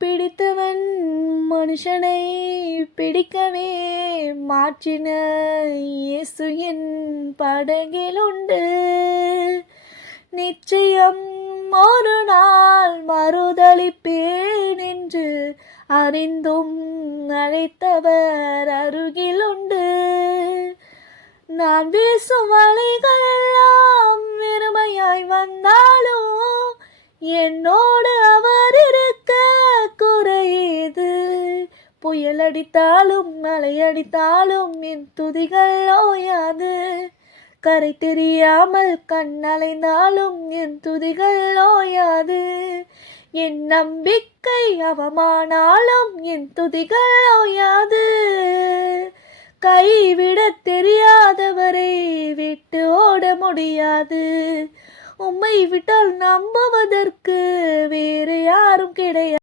பிடித்தவன் மனுஷனை பிடிக்கவே மாற்றின இயேசு என் படகிலுண்டு. நிச்சயம் ஒரு நாள் மறுதலிப்பேன் என்று அறிந்தும் அழைத்தவர் அருகிலுண்டு. நான் வீசும் வலைகள் எல்லாம் வெறுமையாய் வந்தாலும் என்னோடு அவர் இருக்க குறையேது. புயல் அடித்தாலும் மழை அடித்தாலும் என் துதிகள் ஓயாது. கரை தெரியாமல் கண்ணலைந்தாலும் என் துதிகள் ஓயாது. என் நம்பிக்கை அவமானாலும் என் துதிகள் ஓயாது. கைவிட தெரியாதவரை விட்டு ஓட முடியாது. உம்மை விட்டால் நம்புவதற்கு வேறு யாரும் கிடையாது.